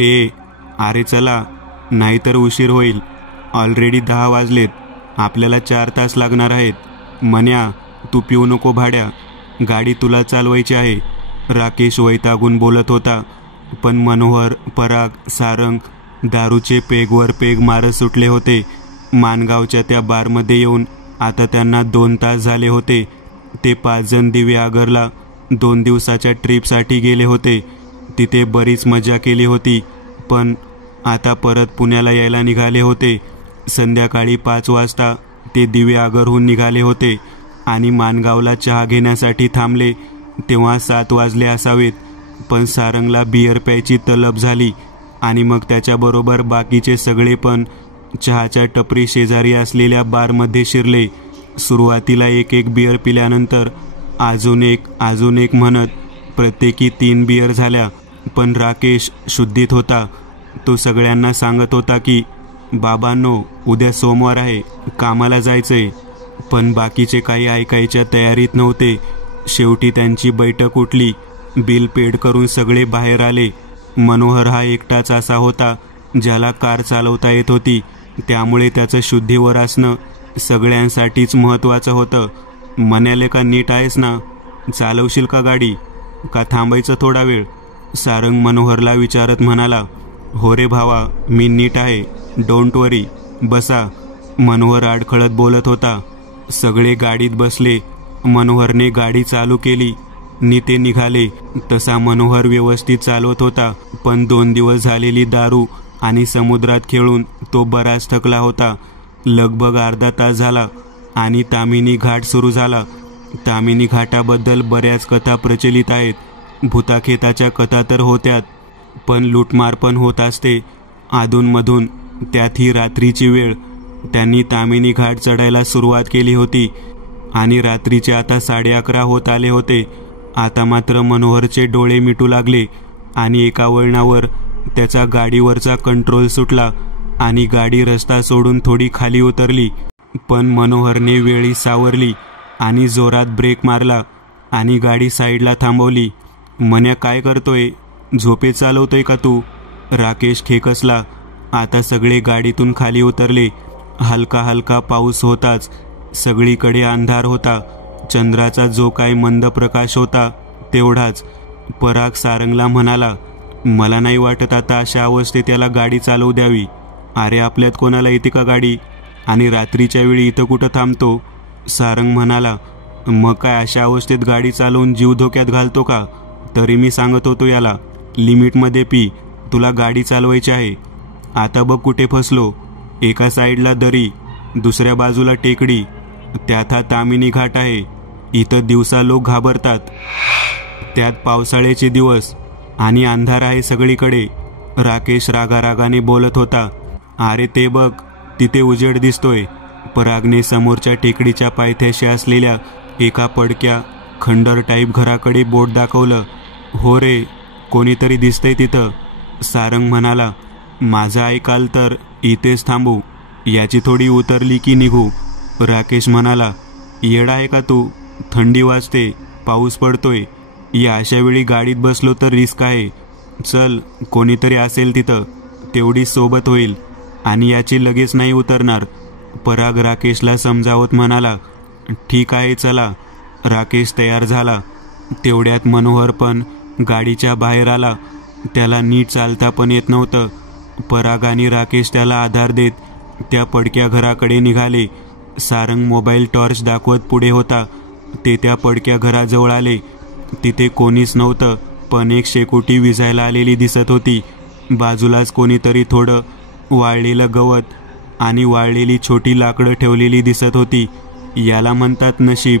ए अरे चला, नाहीतर उशीर होईल. ऑलरेडी 10 वाजलेत. आपल्याला 4 तास लागणार आहेत. मन्या, तू पिऊ नको भाड्या, गाडी तुला चालवायची आहे. राकेश वैतागून बोलत होता, पण मनोहर, पराग, सारंग दारूचे पेगवर पेग मारत सुटले होते. मानगावच्या त्या बारमध्ये येऊन आता त्यांना 2 तास झाले होते. ते 5 जण दिवेआगरला 2 दिवसाच्या ट्रीपसाठी गेले होते. तिथे बरीच मजा केली होती, पण आता परत पुण्याला यायला निघाले होते. संध्याकाळी 5 वाजता ते दिवेआगरहून निघाले होते आणि मानगावला चहा घेण्यासाठी थांबले तेव्हा 7 वाजले असावेत. पण सारंगला बियर प्यायची तलब झाली आणि मग त्याच्याबरोबर बाकीचे सगळे पण चहाच्या टपरी शेजारी असलेल्या बारमध्ये शिरले. सुरुवातीला एक बियर पिल्यानंतर अजून एक म्हणत प्रत्येकी 3 बियर झाल्या. पण राकेश शुद्धीत होता. तो सगळ्यांना सांगत होता की बाबांनो, उद्या सोमवार आहे, कामाला जायचंय. पण बाकीचे काही ऐकायच्या तयारीत नव्हते. शेवटी त्यांची बैठक उठली. बिल पेड करून सगळे बाहेर आले. मनोहर हा एकटाच असा होता ज्याला कार चालवता येत होती, त्यामुळे त्याचं शुद्धीवर असणं सगळ्यांसाठीच महत्त्वाचं होतं. म्हणाले का नीट आहेस ना? चालवशील का गाडी, का थांबायचं थोडा वेळ? सारंग मनोहरला विचारत म्हणाला. हो रे भावा, मी नीट आहे, डोंट वरी, बसा. मनोहर अडखळत बोलत होता. सगळे गाडीत बसले. मनोहरने गाडी चालू केली नि ते निघाले. तसा मनोहर व्यवस्थित चालवत होता, पण 2 दिवस झालेली दारू आणि समुद्रात खेळून तो बराच थकला होता. लगभग अर्धा तास झाला आणि तामिनी घाट सुरू झाला. तामिनी घाटाबद्दल बऱ्याच कथा प्रचलित आहेत. भूताखेताच्या कथा तर होत्यात, पण लूटमार पण होत असते अधूनमधून, त्यात ही रात्रीची वेळ. त्यांनी तामिनी घाट चढायला सुरुवात केली होती आणि रात्रीचे आता 11:30 होत आले होते. आता मात्र मनोहरचे डोळे मिटू लागले आणि एका वळणावर त्याचा गाडीवरचा कंट्रोल सुटला आणि गाडी रस्ता सोडून थोडी खाली उतरली. पण मनोहरने वेळी सावरली आणि जोरात ब्रेक मारला आणि गाडी साईडला थांबवली. मन्या, काय करतोय? झोपेत चालवतोय का तू? राकेश खेकसला. आता सगळे गाडीतून खाली उतरले. हलका हलका पाऊस होताच. सगळीकडे अंधार होता. चंद्राचा जो काय मंद प्रकाश होता तेवढाच. पराग सारंगला म्हणाला, मला नाही वाटत आता अशा अवस्थेत त्याला गाडी चालवू द्यावी. अरे आपल्यात कोणाला येते का गाडी? आणि रात्रीच्या वेळी इथं कुठं थांबतो? सारंग म्हणाला, मग काय अशा अवस्थेत गाडी चालवून जीव धोक्यात घालतो का? तरी मी सांगत होतो याला, लिमिटमध्ये पी, तुला गाडी चालवायची आहे. आता बघ कुठे फसलो. एका साईडला दरी, दुसऱ्या बाजूला टेकडी, त्यात हा तामिनी घाट आहे. इथं दिवसा लोक घाबरतात, त्यात पावसाळ्याचे दिवस आणि अंधार आहे सगळीकडे. राकेश रागारागाने बोलत होता. अरे ते बघ, तिथे उजेड दिसतोय. परागने समोरच्या टेकडीच्या पायथ्याशी असलेल्या एका पडक्या खंडर टाईप घराकडे बोट दाखवलं. हो रे, कोणीतरी दिसतंय तिथं. सारंग म्हणाला, माझं ऐकाल तर इथेच थांबू, याची थोडी उतरली की निघू. राकेश म्हणाला, येडा आहे का तू? थंडी वाजते, पाऊस पडतोय, या अशा वेळी गाडीत बसलो तर रिस्क आहे. चल, कोणीतरी असेल तिथं, तेवढी सोबत होईल आणि याची लगेच नाही उतरणार. पराग राकेशला समजावत म्हणाला. ठीक आहे चला. राकेश तयार झाला. तेवढ्यात मनोहर पण गाडीच्या बाहेर आला. त्याला नीट चालता पण येत नव्हतं. पराग आणि राकेश त्याला आधार देत त्या पडक्या घराकडे निघाले. सारंग मोबाईल टॉर्च दाखवत पुढे होता. ते त्या पडक्या घराजवळ आले. तिथे कोणीच नव्हतं, पण एक शेकोटी विझायला आलेली दिसत होती. बाजूलाच कोणीतरी थोडं वाळलेलं गवत आणि वाळलेली छोटी लाकडं ठेवलेली दिसत होती. याला म्हणतात नशीब.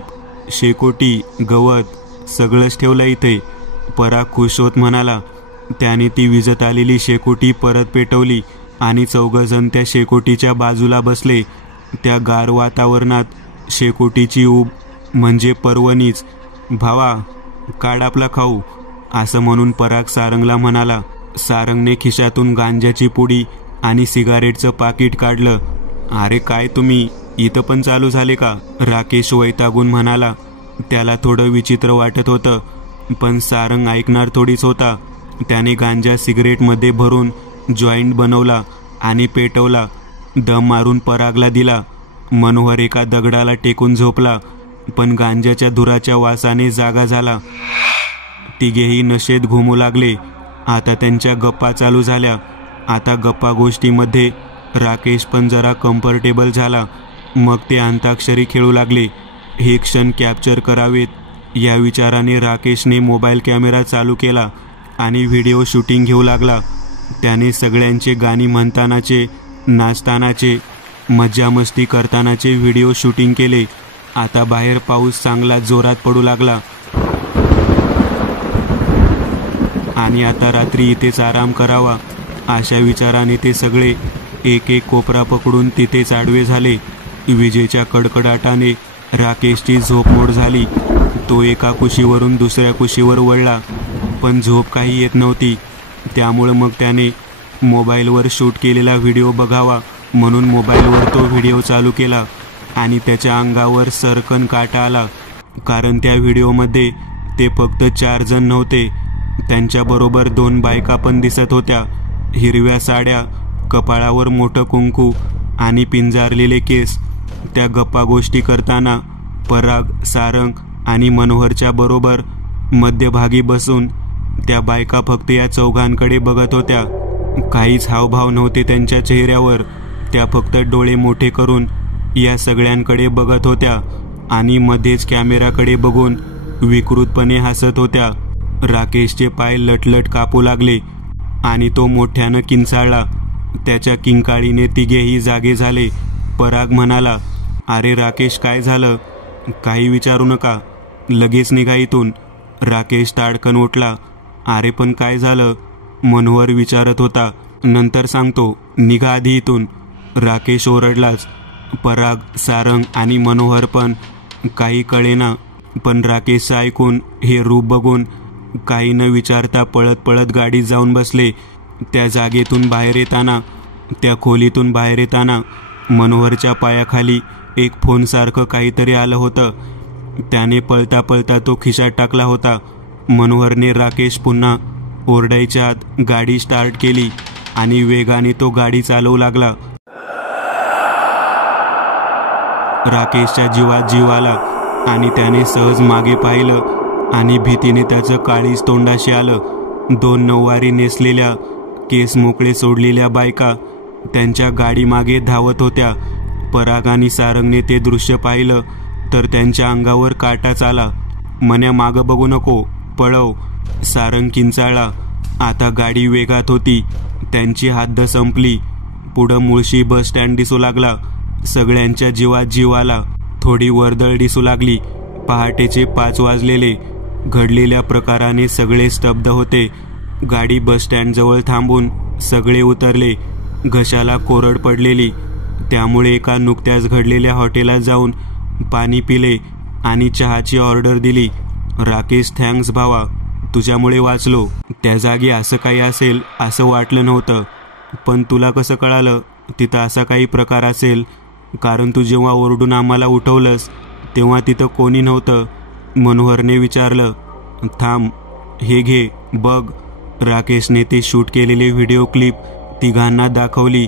शेकोटी, गवत सगळंच ठेवलं इथे. पराग खुश होत म्हणाला. त्याने ती विजत आलेली शेकोटी परत पेटवली आणि 4 जण त्या शेकोटीच्या बाजूला बसले. त्या गार वातावरणात शेकोटीची ऊब म्हणजे पर्वणीच. भावा, काढ आपला खाऊ, असं म्हणून पराग सारंगला म्हणाला. सारंगने खिशातून गांजाची पुडी आणि सिगारेटचं पाकिट काढलं. अरे काय तुम्ही इथं पण चालू झाले का? राकेश वैतागून म्हणाला. त्याला थोडं विचित्र वाटत होतं, पण सारंग ऐकणार थोडीच होता. त्याने गांजा सिगरेटमध्ये भरून जॉईंट बनवला आणि पेटवला. दम मारून परागला दिला. मनोहर एका दगडाला टेकून झोपला, पण गांजाच्या धुराच्या वासाने जागा झाला. तिघेही नशेत घुमू लागले. आता त्यांच्या गप्पा चालू झाल्या. आता गप्पा गोष्टीमध्ये राकेश पण जरा कम्फर्टेबल झाला. मग ते अंताक्षरी खेळू लागले. हे क्षण कॅप्चर करावेत या विचाराने राकेशने मोबाईल कॅमेरा चालू केला आणि व्हिडिओ शूटिंग घेऊ लागला. त्याने सगळ्यांचे गाणी म्हणतानाचे, नाचतानाचे, मज्जा मस्ती करतानाचे व्हिडिओ शूटिंग केले. आता बाहेर पाऊस चांगला जोरात पडू लागला आणि आता रात्री इथेच आराम करावा अशा विचाराने ते सगळे एक एक कोपरा पकडून तिथेच आडवे झाले. विजेच्या कडकडाटाने राकेशची झोपमोड झाली. तो एका कुशीवरून दुसऱ्या कुशीवर वळला, पण झोप काही येत नव्हती. त्यामुळे मग त्याने मोबाईलवर शूट केलेला व्हिडिओ बघावा म्हणून मोबाईलवर तो व्हिडिओ चालू केला आणि त्याच्या अंगावर सरकन काटा आला. कारण त्या व्हिडिओमध्ये ते फक्त 4 जण नव्हते, त्यांच्याबरोबर 2 बायका पण दिसत होत्या. हिरव्या साड्या, कपाळावर मोठं कुंकू आणि पिंजारलेले केस. त्या गप्पा गोष्टी करताना पराग, सारंग आणि मनोहरच्या बरोबर मध्यभागी बसून त्या बायका फक्त या चौघांकडे बघत होत्या. काहीच हावभाव नव्हते त्यांच्या चेहऱ्यावर. त्या फक्त डोळे मोठे करून या सगळ्यांकडे बघत होत्या आणि मध्येच कॅमेराकडे बघून विकृतपणे हसत होत्या. राकेशचे पाय लटलट कापू लागले आणि तो मोठ्यानं किंचाळला. त्याच्या किंकाळीने तिघेही जागे झाले. पराग म्हणाला, "अरे राकेश, काय झालं?" "काही विचारू नका, लगेच निघा इथून." राकेश ताडकन उठला. "अरे पण काय झालं?" मनोहर विचारत होता. "नंतर सांगतो, निघा आधी इथून." राकेश ओरडलाच. पराग, सारंग आणि मनोहर पण काही कळेना, पण राकेशचं ऐकून हे रूप बघून काही न विचारता पळत पळत गाडीत जाऊन बसले. त्या जागेतून बाहेर येताना, त्या खोलीतून बाहेर येताना मनोहरच्या पायाखाली एक फोनसारखं काहीतरी आलं होतं. त्याने पळता पळता तो खिशात टाकला होता. मनोहरने राकेश पुन्हा ओरडायच्या आत गाडी स्टार्ट केली आणि वेगाने तो गाडी चालवू लागला. राकेशच्या जीवात जीव आला आणि त्याने सहज मागे पाहिलं आणि भीतीने त्याचं काळीज तोंडाशी आलं. 2 नऊवारी नेसलेल्या, केस मोकळे सोडलेल्या बायका त्यांच्या गाडीमागे धावत होत्या. पराग आणि सारंगने ते दृश्य पाहिलं तर त्यांच्या अंगावर काटाच आला. "मन्या, मागं बघू नको, पळव." सारंग किंचाळला. आता गाडी वेगात होती. त्यांची हद्द संपली. पुढं मुळशी बस स्टँड दिसू लागला. सगळ्यांच्या जीवात जीव आला. थोडी वर्दळ दिसू लागली. पहाटेचे 5 वाजलेले. घडलेल्या प्रकाराने सगळे स्तब्ध होते. गाडी बस स्टँडजवळ थांबून सगळे उतरले. घशाला कोरड पडलेली. त्यामुळे एका नुकत्याच घडलेल्या हॉटेलात जाऊन पाणी पिले आणि चहाची ऑर्डर दिली. "राकेश, थँक्स भावा, तुझ्यामुळे वाचलो." "त्या जागी असं काही असेल असं वाटलं नव्हतं." "पण तुला कसं कळालं तिथं असा काही प्रकार असेल?" "कारण तू जेव्हा ओरडून आम्हाला उठवलंस तेव्हा तिथं कोणी नव्हतं." मनोहरने विचारलं. "थांब, हे घे, बघ." राकेशने ते शूट केलेले व्हिडिओ क्लिप तिघांना दाखवली.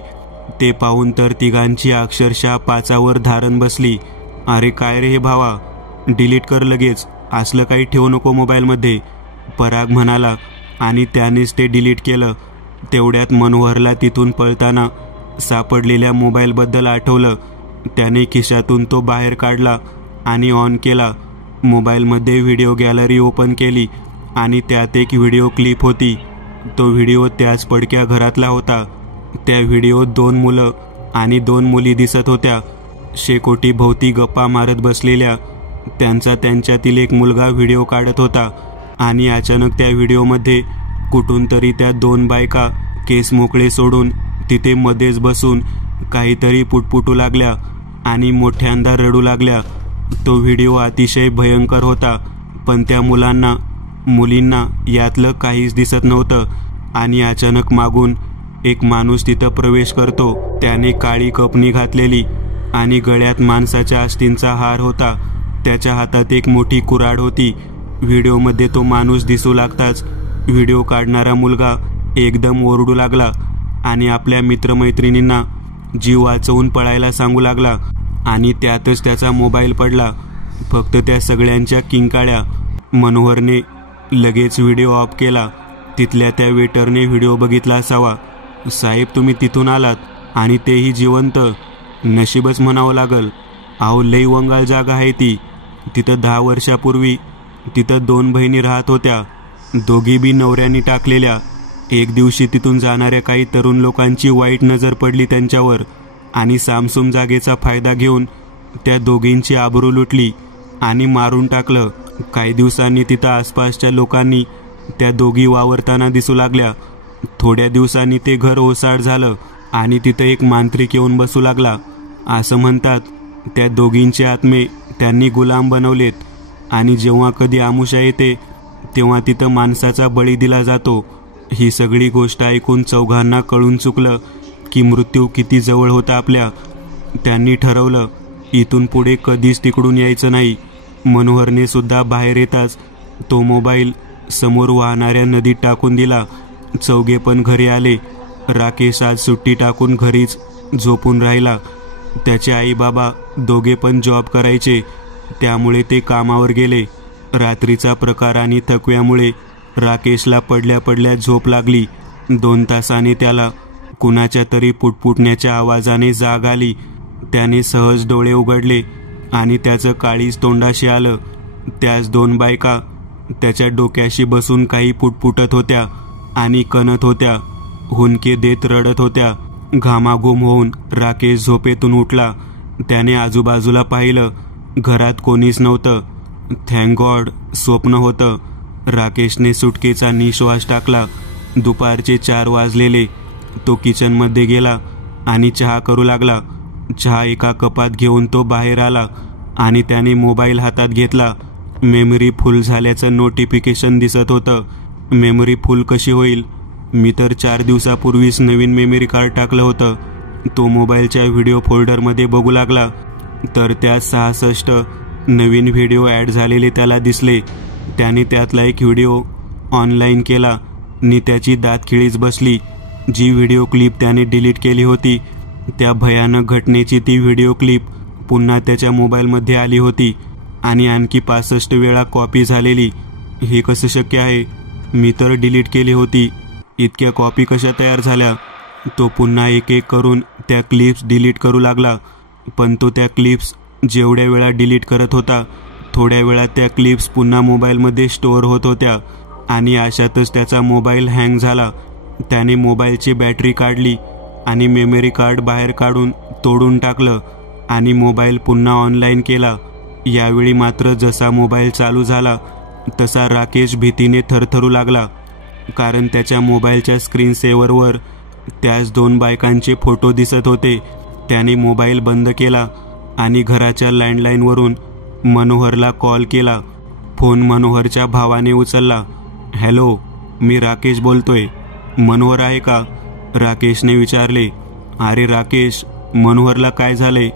ते पाहून तर तिघांची अक्षरशः पाचावर धारण बसली. "अरे काय रे हे भावा, डिलीट कर लगेच, असलं काही ठेवू नको मोबाईलमध्ये." पराग म्हणाला आणि त्यानेच ते डिलीट केलं. तेवढ्यात मनोहरला तिथून पळताना सापडलेल्या मोबाईलबद्दल आठवलं. त्याने खिशातून तो बाहेर काढला आणि ऑन केला. मोबाईलमध्ये व्हिडिओ गॅलरी ओपन केली आणि त्यात एक व्हिडिओ क्लिप होती. तो व्हिडिओ त्याच पडक्या घरातला होता. त्या व्हिडिओत 2 मुलं आणि 2 मुली दिसत होत्या. शेकोटी भोवती गप्पा मारत बसलेल्या. त्यांच्यातील एक मुलगा व्हिडिओ काढत होता आणि अचानक त्या व्हिडिओमध्ये कुठून तरी त्या 2 बायका केस मोकळे सोडून तिथे मध्येच बसून काहीतरी पुटपुटू लागल्या आणि मोठ्यांदा रडू लागल्या. तो व्हिडिओ अतिशय भयंकर होता, पण त्या मुलींना यातलं काहीच दिसत नव्हतं. आणि अचानक मागून एक माणूस तिथं प्रवेश करतो. त्याने काळी कपनी घातलेली आणि गळ्यात माणसाच्या अस्थींचा हार होता. त्याच्या हातात एक मोठी कुऱ्हाड होती. व्हिडिओमध्ये तो माणूस दिसू लागताच व्हिडिओ काढणारा मुलगा एकदम ओरडू लागला आणि आपल्या मित्रमैत्रिणींना जीव वाचवून पळायला सांगू लागला आणि त्यातच त्याचा मोबाईल पडला. फक्त त्या सगळ्यांच्या किंकाळ्या. मनोहरने लगेच व्हिडिओ ऑफ केला. तिथल्या त्या वेटरने व्हिडिओ बघितला असावा. साहेब, तुम्ही तिथून आलात आणि तेही जिवंत. नशीबच म्हणावं लागल. अहो, लई वंगाळ जागा आहे ती. तिथं 10 वर्षापूर्वी तिथं 2 बहिणी राहत होत्या, दोघी बी नवऱ्यांनी टाकलेल्या. एक दिवशी तिथून जाणाऱ्या काही तरुण लोकांची वाईट नजर पडली त्यांच्यावर आणि सामसूम जागेचा फायदा घेऊन त्या दोघींची आबरू लुटली आणि मारून टाकलं. काही दिवसांनी तिथं आसपासच्या लोकांनी त्या दोघी वावरताना दिसू लागल्या. थोड्या दिवसांनी ते घर ओसाड झालं आणि तिथं एक मांत्रिक येऊन बसू लागला. असं म्हणतात त्या दोघींचे आत्मे त्यांनी गुलाम बनवलेत आणि जेव्हा कधी आमुषा येते तेव्हा तिथं माणसाचा बळी दिला जातो. ही सगळी गोष्ट ऐकून चौघांना कळून चुकलं की मृत्यू किती जवळ होता आपल्या. त्यांनी ठरवलं इथून पुढे कधीच तिकडून यायचं नाही. मनोहरने सुद्धा बाहेर येताच तो मोबाईल समोर वाहणाऱ्या नदीत टाकून दिला. चौघे पण घरी आले. राकेश आज सुट्टी टाकून घरीच झोपून राहिला. त्याचे आई बाबा दोघे पण जॉब करायचे, त्यामुळे ते कामावर गेले. रात्रीचा प्रकार आणि थकव्यामुळे राकेशला पडल्या पडल्या झोप लागली. 2 तासाने त्याला कुणाच्या तरी पुटपुटण्याच्या आवाजाने जाग आली. त्याने सहज डोळे उघडले आणि त्याचं काळीज तोंडाशी आलं. त्याच 2 बायका त्याच्या डोक्याशी बसून काही पुटपुटत होत्या आणि कणत होत्या. हुंदके देत रडत होत्या. घामाघूम होऊन राकेश झोपेतून उठला. त्याने आजूबाजूला पाहिलं. घरात कोणीच नव्हतं. थँक गॉड स्वप्न होतं. राकेशने सुटकेचा निश्वास टाकला. दुपारचे 4 वाजलेले. तो किचनमध्ये गेला आणि चहा करू लागला. चहा एका कपात घेऊन तो बाहेर आला आणि त्याने मोबाईल हातात घेतला. मेमरी फुल झाल्याचं नोटिफिकेशन दिसत होतं. मेमरी फुल कशी होईल? मी तर 4 दिवसापूर्वीच नवीन मेमरी कार्ड टाकलं होतं. तो मोबाईलच्या व्हिडिओ फोल्डरमध्ये बघू लागला तर त्यात 66 नवीन व्हिडिओ ॲड झालेले त्याला दिसले. त्याने त्यातला एक व्हिडिओ ऑनलाईन केला आणि त्याची दातखिळीच बसली. जी व्हिडिओ क्लिप त्याने डिलीट केली होती त्या भयानक घटनेची ती व्हिडिओ क्लिप पुन्हा त्याच्या मोबाईलमध्ये आली होती आणि आणखी 65 वेळा कॉपी झालेली. हे कसं शक्य आहे? मी तर डिलीट केली होती. इतक्या कॉपी कशा तयार झाल्या? तो पुन्हा एक एक करून त्या क्लिप्स डिलीट करू लागला. पण तो त्या क्लिप्स जेवढ्या वेळा डिलीट करत होता थोड्या वेळात त्या क्लिप्स पुन्हा मोबाईलमध्ये स्टोअर होत होत्या आणि अशातच त्याचा मोबाईल हँग झाला. त्याने मोबाईलची बॅटरी काढली आणि मेमरी कार्ड बाहेर काढून तोडून टाकलं आणि मोबाईल पुन्हा ऑनलाईन केला. यावेळी मात्र जसा मोबाईल चालू झाला तसा राकेश भीतीने थरथरू लागला, कारण त्याच्या मोबाईलच्या स्क्रीन सेव्हरवर त्याच 2 बायकांचे फोटो दिसत होते. त्याने मोबाईल बंद केला आणि घराच्या लँडलाईनवरून मनोहरला कॉल केला. फोन मनोहरच्या भावाने उचलला. हॅलो, मी राकेश बोलतोय. मनोहर आहे का? राकेशने विचारले. अरे राकेश, मनोहरला काय झालंय?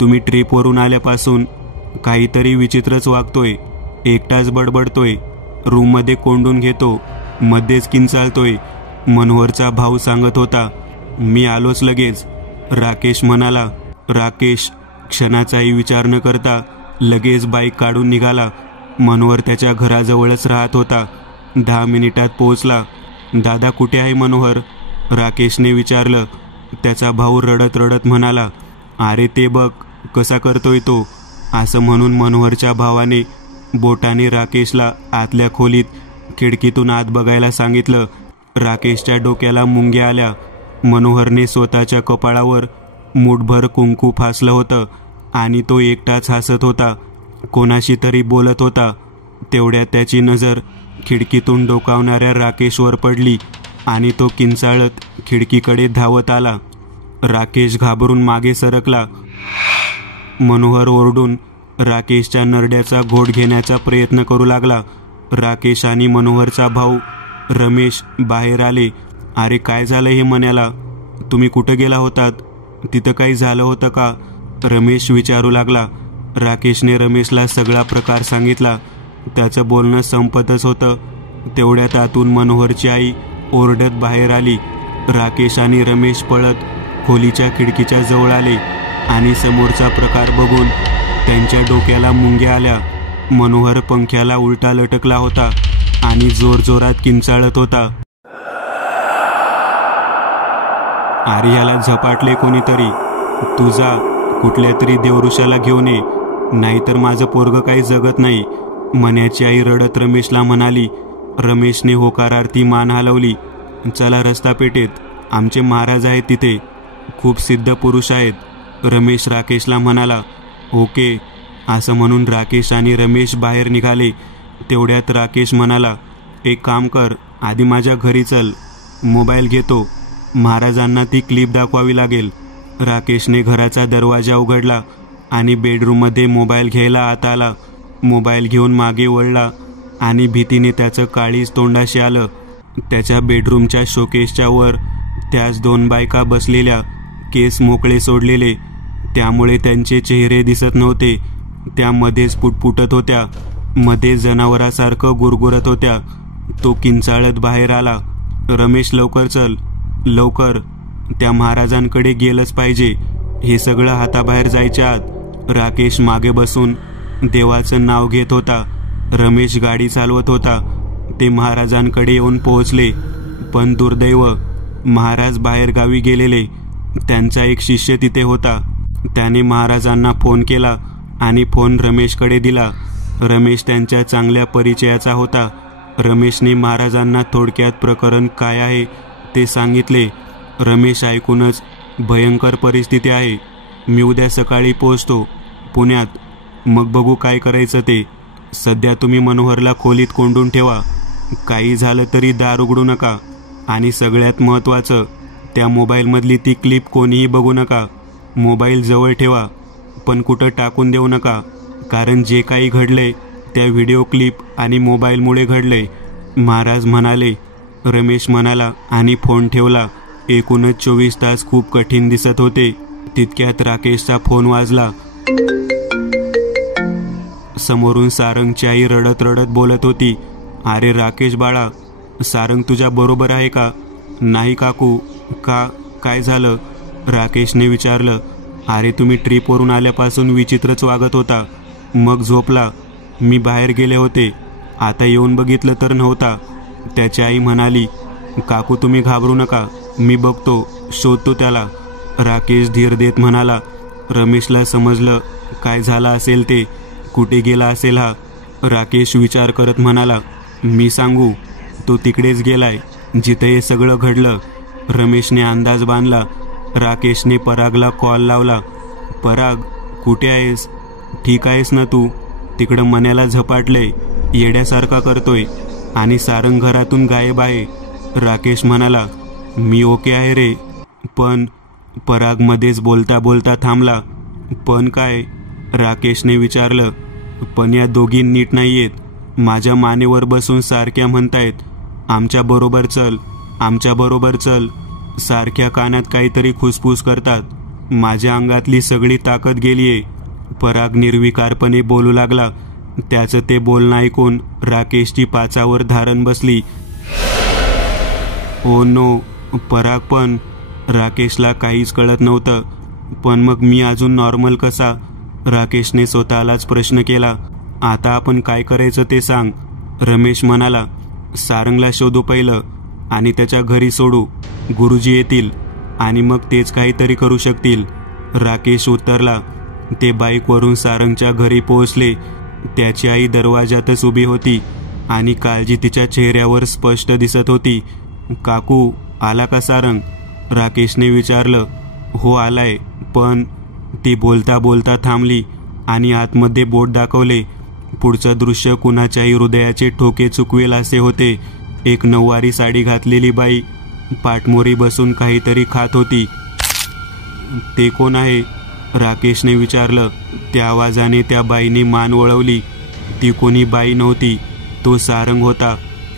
तुम्ही ट्रिपवरून आल्यापासून काहीतरी विचित्रच वागतोय. एकटाच बडबडतोय, रूममध्ये कोंडून घेतो, मध्येच किंचाळतोय. मनोहरचा भाऊ सांगत होता. मी आलोच लगेच, राकेश म्हणाला. राकेश क्षणाचाही विचार न करता लगेच बाईक काढून निघाला. मनोहर त्याच्या घराजवळच राहत होता. 10 मिनिटात पोहोचला. दादा कुठे आहे मनोहर? राकेशने विचारलं. त्याचा भाऊ रडत रडत म्हणाला. अरे ते बघ कसा करतोय तो. असं म्हणून मनोहरच्या भावाने बोटाने राकेशला आतल्या खोलीत खिडकीतून आत बघायला सांगितलं. राकेशच्या डोक्याला मुंग्या आल्या. मनोहरने स्वतःच्या कपाळावर मूठभर कुंकू फासलं होतं आणि तो एकटाच हसत होता. कोणाशी तरी बोलत होता. तेवढ्यात त्याची नजर खिडकीतून डोकावणाऱ्या राकेशवर पडली आणि तो किंचाळत खिडकीकडे धावत आला. राकेश घाबरून मागे सरकला. मनोहर ओरडून राकेशच्या नरड्याचा घोट घेण्याचा प्रयत्न करू लागला. राकेश आणि मनोहरचा भाऊ रमेश बाहेर आले. अरे काय झालं हे मन्याला? तुम्ही कुठं गेला होतात? तिथं काही झालं होतं का? रमेश विचारू लागला. राकेशने रमेशला सगळा प्रकार सांगितला. त्याचं बोलणं संपतच होतं तेवढ्यात आतून मनोहरची आई ओरडत बाहेर आली. राकेश आणि रमेश पळत खोलीच्या खिडकीच्या जवळ आले आणि समोरचा प्रकार बघून त्यांच्या डोक्याला मुंग्या आल्या. मनोहर पंख्याला उलटा लटकला होता आणि जोरजोरात किंचाळत होता. आर्याला झपाटले कोणीतरी. तुझा कुठल्या तरी देवऋषाला घेऊन ये, नाहीतर माझं पोरगं काही जगत नाही. मन्याची आई रडत रमेशला म्हणाली. रमेशने होकारार्थी मान हलवली. चला रस्ता पेठेत, आमचे महाराज आहेत तिथे, खूप सिद्ध पुरुष आहेत. रमेश राकेशला म्हणाला. ओके, असं म्हणून राकेश आणि रमेश बाहेर निघाले. तेवढ्यात राकेश म्हणाला, एक काम कर, आधी माझ्या घरी चल, मोबाईल घेतो, महाराजांना ती क्लिप दाखवावी लागेल. राकेशने घराचा दरवाजा उघडला आणि बेडरूममध्ये मोबाईल घ्यायला आत आला. मोबाईल घेऊन मागे वळला आणि भीतीने त्याचं काळीज तोंडाशी आलं. त्याच्या बेडरूमच्या शोकेसच्या वर त्याच 2 बायका बसलेल्या, केस मोकळे सोडलेले, त्यामुळे त्यांचे चेहरे दिसत नव्हते. त्या मध्येच पुटपुटत होत्या, मध्ये जनावरासारखं गुरगुरत होत्या. तो किंचाळत बाहेर आला. रमेश लवकर चल, लवकर, त्या महाराजांकडे गेलंच पाहिजे, हे सगळं हाताबाहेर जायच्या आत. राकेश मागे बसून देवाचं नाव घेत होता. रमेश गाडी चालवत होता. ते महाराजांकडे येऊन पोहोचले, पण दुर्दैव, महाराज बाहेर गावी गेलेले. त्यांचा एक शिष्य तिथे होता. त्याने महाराजांना फोन केला आणि फोन रमेशकडे दिला. रमेश त्यांच्या चांगल्या परिचयाचा होता. रमेशने महाराजांना थोडक्यात प्रकरण काय आहे ते सांगितले. रमेश ऐकूनच, भयंकर परिस्थिती आहे, मी उद्या सकाळी पोहोचतो पुण्यात, मग बघू काय करायचं ते. सध्या तुम्ही मनोहरला खोलीत कोंडून ठेवा, काही झालं तरी दार उघडू नका, आणि सगळ्यात महत्त्वाचं, त्या मोबाईलमधली ती क्लिप कोणीही बघू नका. मोबाईल जवळ ठेवा, पण कुठं टाकून देऊ नका, कारण जे काही घडलंय त्या व्हिडिओ क्लिप आणि मोबाईलमुळे घडलंय, महाराज म्हणाले. रमेश म्हणाला आणि फोन ठेवला. एकूणच 24 तास खूप कठीण दिसत होते. तितक्यात राकेशचा फोन वाजला. समोरून सारंगची आई रडत रडत बोलत होती. अरे राकेश बाळा, सारंग तुझ्या बरोबर आहे का? नाही काकू. का, काय झालं? राकेशने विचारलं. अरे तुम्ही ट्रीपवरून आल्यापासून विचित्रच वागत होता, मग झोपला, मी बाहेर गेले होते, आता येऊन बघितलं तर नव्हता. त्याची आई म्हणाली. काकू तुम्ही घाबरू नका, मी बघतो, शोधतो त्याला. राकेश धीर देत म्हणाला. रमेशला समजलं काय झालं असेल ते, कुठे गेला असेल हा. राकेश विचार करत म्हणाला. मी सांगू, तो तिकडेच गेलाय जिथे हे सगळं घडलं. रमेशने अंदाज बांधला. राकेशने परागला कॉल लावला. पराग, कुठे आहेस? ठीक आहेस ना तू? तिकडं मन्याला झपाटले, येड्यासारखा करतोय, आणि सारंग घरातून गायब आहे. राकेश म्हणाला. मी ओके आहे रे, पण पराग मध्येच बोलता बोलता थांबला. पण काय? राकेशने विचारलं. पण या दोघी नीट नाहीयेत, माझ्या मानेवर बसून सारख्या म्हणतायत, आमच्या बरोबर चल, आमच्या बरोबर चल, सारख्या कानात काहीतरी खुसफुस करतात. माझ्या अंगातली सगळी ताकद गेलीये. पराग निर्विकारपणे बोलू लागला. त्याचं ते बोलणं ऐकून राकेशची पाचावर धारण बसली. ओ नो, पराग पण. राकेशला काहीच कळत नव्हतं. पण मग मी अजून नॉर्मल कसा? राकेशने स्वतःलाच प्रश्न केला. आता आपण काय करायचं ते सांग. रमेश म्हणाला. सारंगला शोधू पहिलं आणि त्याच्या घरी सोडू. गुरुजी येतील आणि मग तेच काहीतरी करू शकतील. राकेश उत्तरला. ते बाईकवरून सारंगच्या घरी पोहोचले. त्याची आई दरवाजातच उभी होती आणि काळजी तिच्या चेहऱ्यावर स्पष्ट दिसत होती. काकू, आला का सारंग? राकेशने विचारलं. हो आलाय, पण. ती बोलता बोलता थांबली आणि आतमध्ये बोट दाखवले. पुढचं दृश्य कुणाच्याही हृदयाचे ठोके चुकवेल असे होते. एक नऊवारी साडी घातलेली बाई पाठमोरी बसून काहीतरी खात होती. ते कोण आहे? राकेशने विचारलं. त्या आवाजाने त्या बाईने मान वळवली. ती कोणी बाई नव्हती, तो सारंग होता,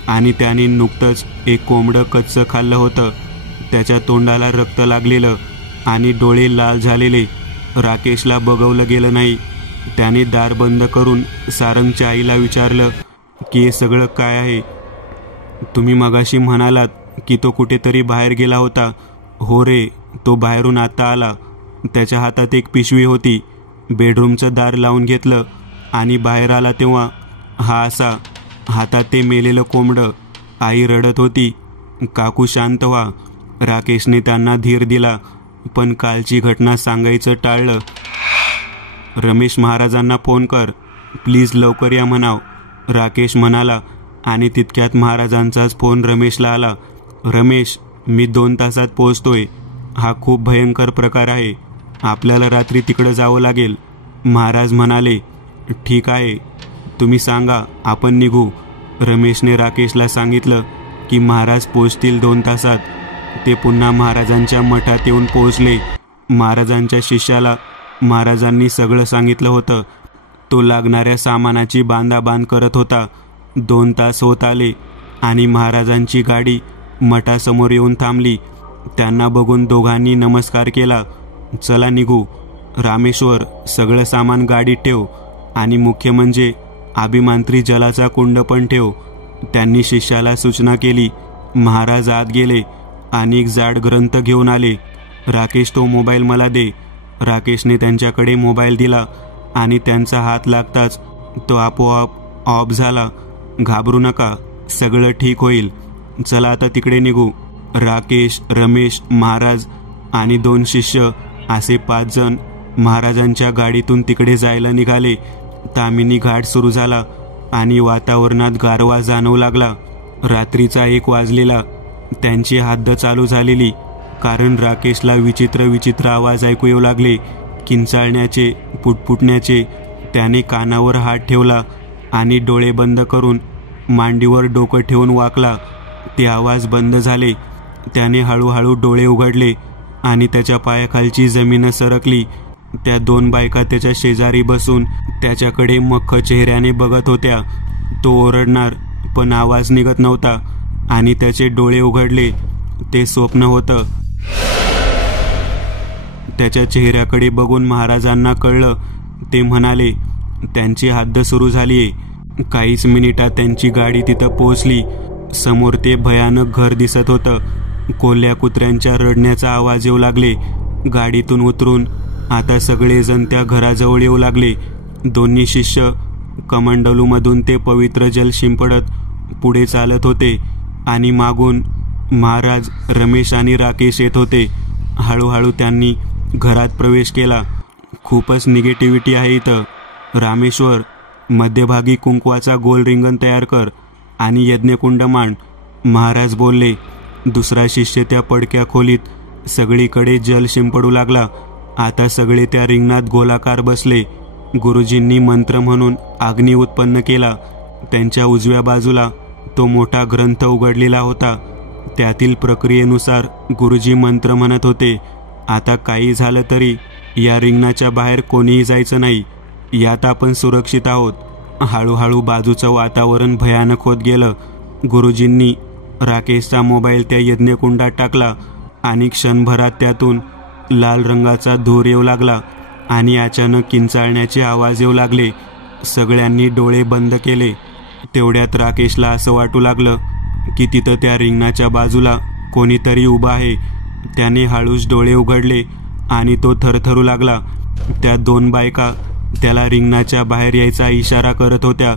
आणि त्याने नुकतंच एक कोंबडं कच्चं खाल्लं होतं. त्याच्या तोंडाला रक्त लागलेलं आणि डोळे लाल झालेले. राकेशला बघवलं गेलं नाही. त्याने दार बंद करून सारंगच्या आईला विचारलं की हे सगळं काय आहे. तुम्ही मगाशी म्हणालात की तो कुठेतरी बाहेर गेला होता. हो रे, तो बाहेरून आता आला. त्याच्या हातात एक पिशवी होती. बेडरूमचं दार लावून घेतलं आणि बाहेर आला तेव्हा हा असा, हातात ते मेलेलं कोंबडं. आई रडत होती. काकू शांत व्हा. राकेशने त्यांना धीर दिला, पण कालची घटना सांगायचं टाळलं. रमेश महाराजांना फोन कर, प्लीज लवकर या म्हणाव, राकेश म्हणाला. आणि तितक्यात महाराजांचाच फोन रमेशला आला. रमेश, मी 2 तासात पोहोचतोय. हा खूप भयंकर प्रकार आहे. आपल्याला रात्री तिकडं जावं लागेल. महाराज म्हणाले. ठीक आहे, तुम्ही सांगा, आपण निघू. रमेशने राकेशला सांगितलं की महाराज पोचतील 2 तासात. ते पुन्हा महाराजांच्या मठात येऊन पोहोचले. महाराजांच्या शिष्याला महाराजांनी सगळं सांगितलं होतं. तो लागणाऱ्या सामानाची बांधाबांध करत होता. 2 तास होत आले आणि महाराजांची गाडी मठासमोर येऊन थांबली. त्यांना बघून दोघांनी नमस्कार केला. चला निघू. रामेश्वर, सगळं सामान गाडीत ठेव आणि मुख्य म्हणजे अभिमांत्री जलाचा कुंड पण ठेव. त्यांनी शिष्याला सूचना केली. महाराज आत गेले आणि एक जाड ग्रंथ घेऊन आले. राकेश, तो मोबाईल मला दे. राकेशने त्यांच्याकडे मोबाईल दिला आणि त्यांचा हात लागताच तो आपोआप ऑफ झाला. घाबरू नका, सगळं ठीक होईल. चला आता तिकडे निघू. राकेश, रमेश, महाराज आणि 2 शिष्य असे 5 जण महाराजांच्या गाडीतून तिकडे जायला निघाले. तामिनी घाट सुरू झाला आणि वातावरणात गारवा जाणवू लागला. रात्रीचा 1 वाजलेला. त्यांची हद्द चालू झालेली, कारण राकेशला विचित्र आवाज ऐकू येऊ लागले. किंचाळण्याचे, पुटपुटण्याचे. त्याने कानावर हात ठेवला आणि डोळे बंद करून मांडीवर डोकं ठेवून वाकला. ते आवाज बंद झाले. त्याने हळूहळू डोळे उघडले आणि त्याच्या पायाखालची जमीन सरकली. त्या 2 बायका त्याच्या शेजारी बसून त्याच्याकडे मख्ख चेहऱ्याने बघत होत्या. तो ओरडणार, पण आवाज निघत नव्हता आणि त्याचे डोळे उघडले. ते स्वप्न होतं. त्याच्या चेहऱ्याकडे बघून महाराजांना कळलं. ते म्हणाले. त्यांची हद्द सुरू झालीये. काहीच मिनिटात त्यांची गाडी तिथं पोहोचली. समोर ते भयानक घर दिसत होतं. कोल्ह्या कुत्र्यांच्या रडण्याचा आवाज येऊ लागले. गाडीतून उतरून आता सगळेजण त्या घराजवळ येऊ लागले. दोन्ही शिष्य कमंडलूमधून ते पवित्र जल शिंपडत पुढे चालत होते आणि मागून महाराज, रमेश आणि राकेश येत होते. हळूहळू त्यांनी घरात प्रवेश केला. खूपच निगेटिव्हिटी आहे इथं. रामेश्वर, मध्यभागी कुंकवाचा गोल रिंगण तयार कर आणि यज्ञकुंड मांड, महाराज बोलले. दुसरा शिष्य त्या पडक्या खोलीत सगळीकडे जल शिंपडू लागला. आता सगळे त्या रिंगणात गोलाकार बसले. गुरुजींनी मंत्र म्हणून अग्नी उत्पन्न केला. त्यांच्या उजव्या बाजूला तो मोठा ग्रंथ उघडलेला होता. त्यातील प्रक्रियेनुसार गुरुजी मंत्र म्हणत होते. आता काही झालं तरी या रिंगणाच्या बाहेर कोणीही जायचं नाही. यात आपण सुरक्षित आहोत. हळूहळू बाजूचं वातावरण भयानक होत गेलं. गुरुजींनी राकेशचा मोबाईल त्या यज्ञकुंडात टाकला आणि क्षणभरात त्यातून लाल रंगाचा धूर येऊ लागला आणि अचानक किंचाळण्याचे आवाज येऊ लागले. सगळ्यांनी डोळे बंद केले. तेवढ्यात राकेशला असं वाटू लागलं की तिथं त्या रिंगणाच्या बाजूला कोणीतरी उभा आहे. त्याने हळूच डोळे उघडले आणि तो थरथरू लागला. त्या 2 बायका त्याला रिंगणाच्या बाहेर यायचा इशारा करत होत्या.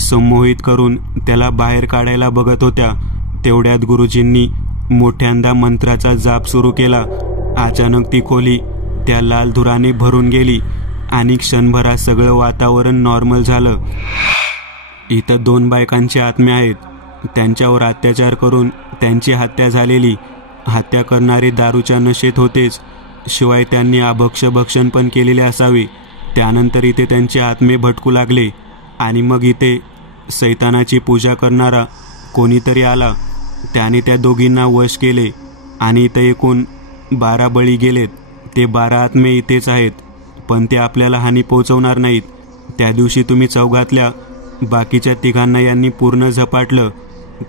संमोहित करून त्याला बाहेर काढायला बघत होत्या. तेवढ्यात गुरुजींनी मोठ्यांदा मंत्राचा जाप सुरू केला. अचानक ती खोली त्या लाल धुराने भरून गेली आणि क्षणभरात सगळं वातावरण नॉर्मल झालं. इथं 2 बायकांचे आत्मे आहेत. त्यांच्यावर अत्याचार करून त्यांची हत्या झालेली. हत्या करणारे दारूच्या नशेत होतेच, शिवाय त्यांनी अभक्ष्यभक्षण पण केलेले असावे. त्यानंतर इथे त्यांचे आत्मे भटकू लागले आणि मग इथे सैतानाची पूजा करणारा कोणीतरी आला. त्याने त्या दोघींना वश केले आणि इथे एकूण 12 बळी गेलेत. ते 12 आत्मे इथेच आहेत, पण ते आपल्याला हानी पोहोचवणार नाहीत. त्या दिवशी तुम्ही चौघातल्या बाकीच्या 3घांना यांनी पूर्ण झपाटलं,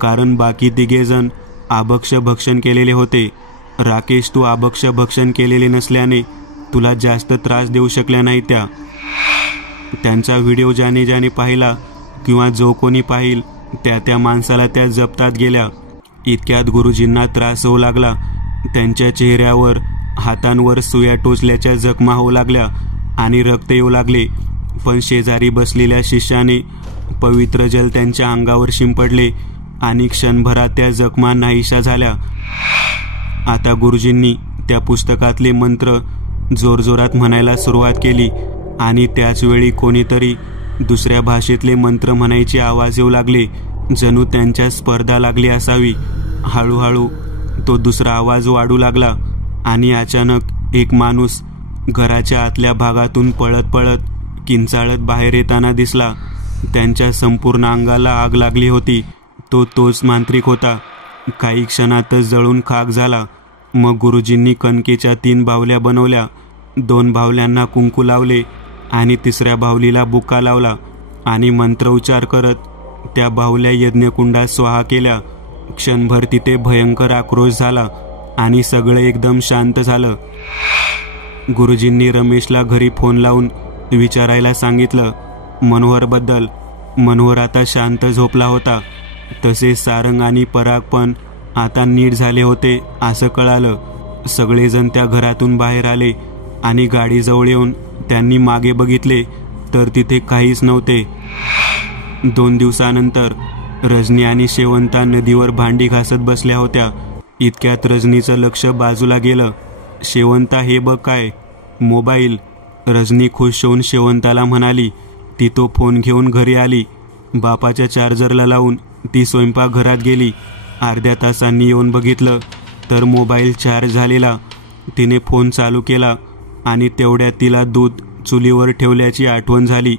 कारण बाकी 3घे जण अभक्ष्यभक्षण केलेले होते. राकेश, तू अभक्ष्यभक्षण केलेले नसल्याने तुला जास्त त्रास देऊ शकल्या नाही. त्यांचा व्हिडिओ ज्याने पाहिला किंवा जो कोणी पाहिल त्या माणसाला त्या जप्तात गेल्या. इतक्यात गुरुजींना त्रास होऊ लागला. त्यांच्या चेहऱ्यावर, हातांवर सुया टोचल्याच्या जखमा होऊ लागल्या आणि रक्त येऊ लागले. पण शेजारी बसलेल्या शिष्याने पवित्र जल त्यांच्या अंगावर शिंपडले आणि क्षणभरात त्या जखमा नाहीशा झाल्या. आता गुरुजींनी त्या पुस्तकातले मंत्र जोरजोरात म्हणायला सुरुवात केली आणि त्याच वेळी कोणीतरी दुसऱ्या भाषेतले मंत्र म्हणायचे आवाज येऊ लागले, जणू त्यांच्या स्पर्धा लागली असावी. हळूहळू तो दुसरा आवाज वाढू लागला आणि अचानक एक माणूस घराच्या आतल्या भागातून पळत पळत किंचाळत बाहेर येताना दिसला. त्यांच्या संपूर्ण अंगाला आग लागली होती. तोच मांत्रिक होता. काही क्षणातच जळून खाक झाला. मग गुरुजींनी कणकेच्या 3 बाहुल्या बनवल्या. 2 बाहुल्यांना कुंकू लावले आणि 3ऱ्या बाहुलीला बुक्का लावला आणि मंत्रोच्चार करत त्या बाहुल्या यज्ञकुंडात स्वाहा केल्या. क्षणभर तिथे भयंकर आक्रोश झाला आणि सगळं एकदम शांत झालं. गुरुजींनी रमेशला घरी फोन लावून विचारायला सांगितलं मनोहरबद्दल. मनोहर आता शांत झोपला होता. तसेच सारंग आणि पराग पण आता नीट झाले होते असं कळालं. सगळेजण त्या घरातून बाहेर आले आणि गाडीजवळ येऊन त्यांनी मागे बघितले तर तिथे काहीच नव्हते. 2 दिवसानंतर रजनी आणि शेवंता नदीवर भांडी घासत बसल्या होत्या. इतक्यात रजनीचं लक्ष बाजूला गेलं. शेवंता, हे बघ काय, मोबाईल. रजनी खुश होऊन शेवंताला म्हणाली. ती तो फोन घेऊन घरी आली. बापाच्या चार्जरला लावून ती स्वयंपाकघरात गेली. अर्ध्या तासांनी येऊन बघितलं तर मोबाईल चार्ज झालेला. तिने फोन चालू केला आणि तेवढ्यात तिला दूध चुलीवर ठेवल्याची आठवण झाली.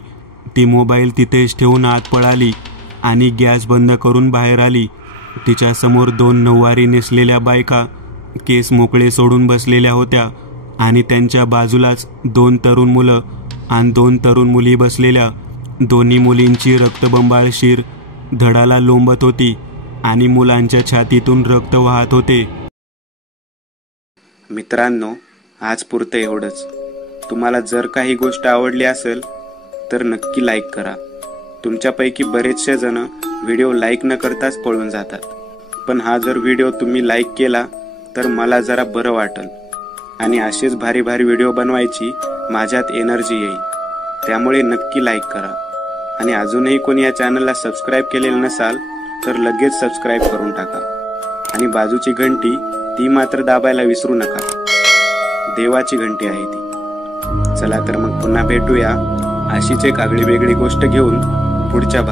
ती मोबाईल तिथेच ठेवून आत पळाली आणि गॅस बंद करून बाहेर आली. तिच्यासमोर 2 नऊवारी नेसलेल्या बायका केस मोकळे सोडून बसलेल्या होत्या आणि त्यांच्या बाजूलाच 2 तरुण मुलं आणि 2 तरुण मुली बसलेल्या. दोन्ही मुलींची रक्तबंबाळ शिर धडाला लोंबत होती आणि मुलांच्या छातीतून रक्त वाहत होते. मित्रांनो, आज पुरतं एवढंच. तुम्हाला जर काही गोष्ट आवडली असेल तर नक्की लाईक करा. तुमच्यापैकी बरेचसे जण व्हिडिओ लाईक न करताच पळून जातात. पण हा जर व्हिडिओ तुम्ही लाईक केला तर मला जरा बरं वाटेल आणि असेच भारी भारी व्हिडिओ बनवायची माझ्यात एनर्जी येईल. त्यामुळे नक्की लाईक करा. आणि अजूनही कोणी या चॅनलला सबस्क्राईब केलेलं नसाल तर लगेच सबस्क्राईब करून टाका. आणि बाजूची घंटी ती मात्र दाबायला विसरू नका. देवाची घंटी आहे ती. चला तर मग पुन्हा भेटूया अशीच एक आगळी वेगळी गोष्ट घेऊन पुढच्या